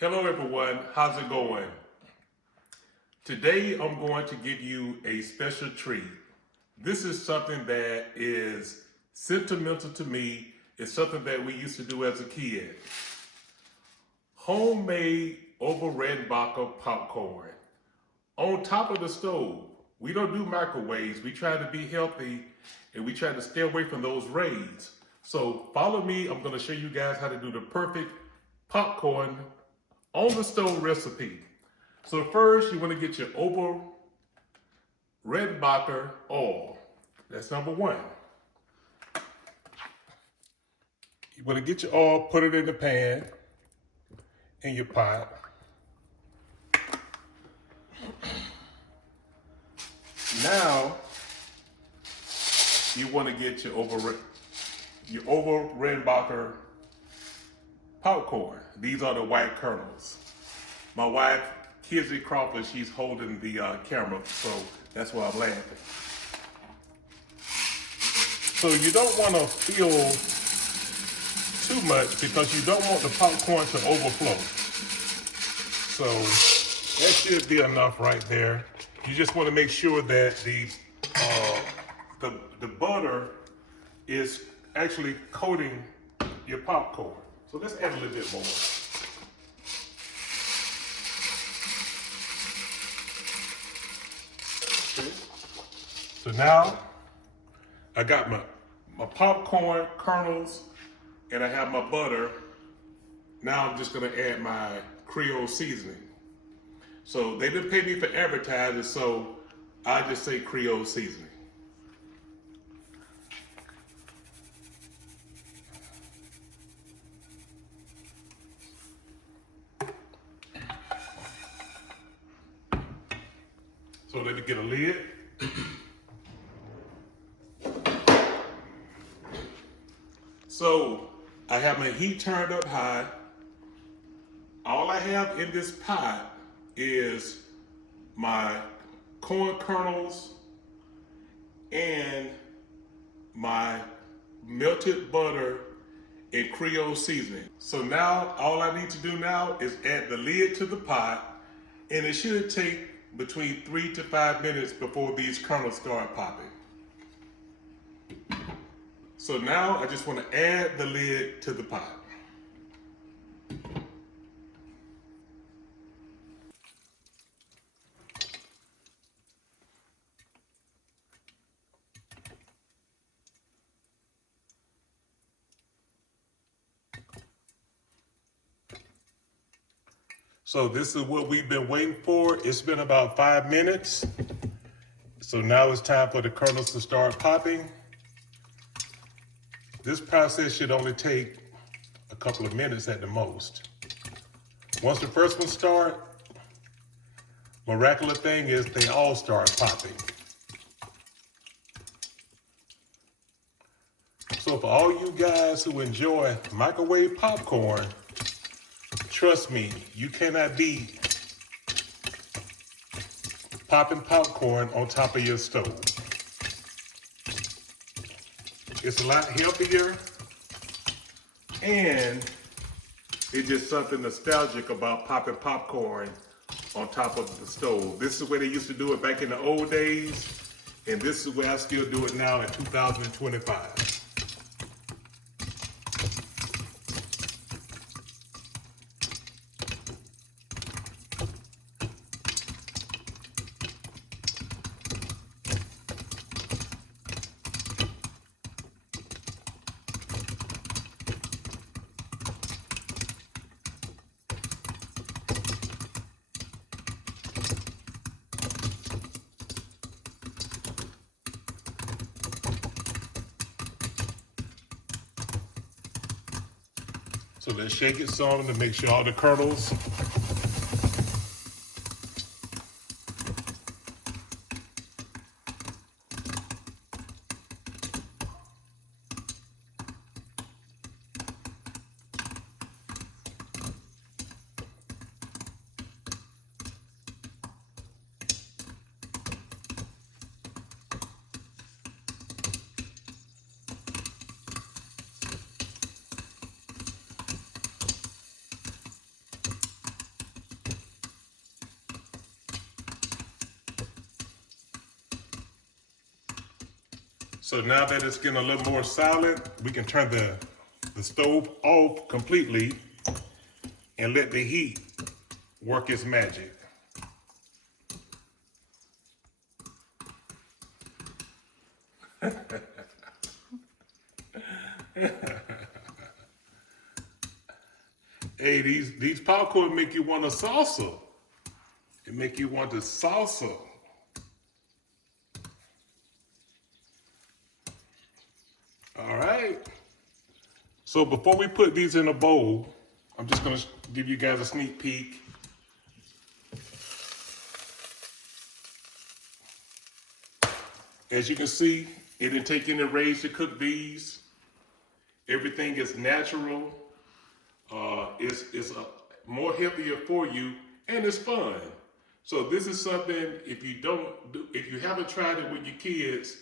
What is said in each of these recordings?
Hello everyone, how's it going? Today I'm going to give you a special treat. This is something that is sentimental to me. It's something that we used to do as a kid. Homemade over Redenbacher popcorn on top of the stove. We don't do microwaves. We try to be healthy and we try to stay away from those rays. So follow me. I'm going to show you guys how to do the perfect popcorn on the stove recipe. So first, you want to get your Ober Redenbacher oil. That's number one. You want to get your oil, put it in the pan, in your pot. Now, you want to get your Ober Redenbacher popcorn. These are the white kernels. My wife, Kizzy Crawford, she's holding the camera, so that's why I'm laughing. So you don't want to fill too much because you don't want the popcorn to overflow. So that should be enough right there. You just want to make sure that the butter is actually coating your popcorn. So let's add a little bit more. Okay. So now I got my popcorn kernels and I have my butter. Now I'm just gonna add my Creole seasoning. So they didn't pay me for advertising, so I just say Creole seasoning. So let me get a lid. So I have my heat turned up high. All I have in this pot is my corn kernels and my melted butter and Creole seasoning. So now all I need to do now is add the lid to the pot, and it should take between 3 to 5 minutes before these kernels start popping. So now I just want to add the lid to the pot. So this is what we've been waiting for. It's been about 5 minutes. So now it's time for the kernels to start popping. This process should only take a couple of minutes at the most. Once the first one starts, miraculous thing is they all start popping. So for all you guys who enjoy microwave popcorn, trust me, you cannot beat popping popcorn on top of your stove. It's a lot healthier, and it's just something nostalgic about popping popcorn on top of the stove. This is where they used to do it back in the old days, and this is where I still do it now in 2025. So let's shake it some to make sure all the kernels So now that it's getting a little more solid, we can turn the stove off completely and let the heat work its magic. Hey, these popcorn make you want a salsa. It make you want the salsa. All right. So before we put these in a bowl, I'm just gonna give you guys a sneak peek. As you can see, it didn't take any rage to cook these. Everything is natural. It's more healthier for you, and it's fun. So this is something, if you haven't tried it with your kids,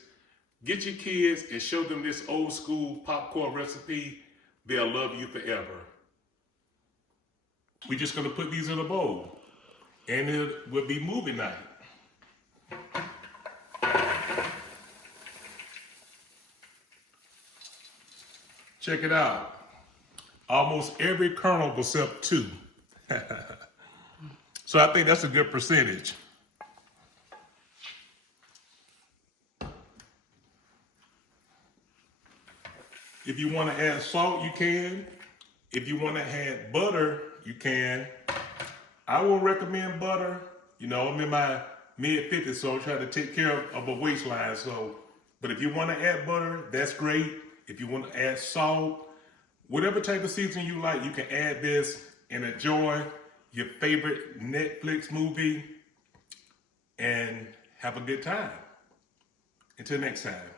get your kids and show them this old school popcorn recipe. They'll love you forever. We're just gonna put these in a bowl, and it will be movie night. Check it out. Almost every kernel except 2. So I think that's a good percentage. If you want to add salt, you can. If you want to add butter, you can. I will recommend butter. You know, I'm in my mid-50s, so I'm trying to take care of a waistline. But if you want to add butter, that's great. If you want to add salt, whatever type of seasoning you like, you can add this and enjoy your favorite Netflix movie and have a good time. Until next time.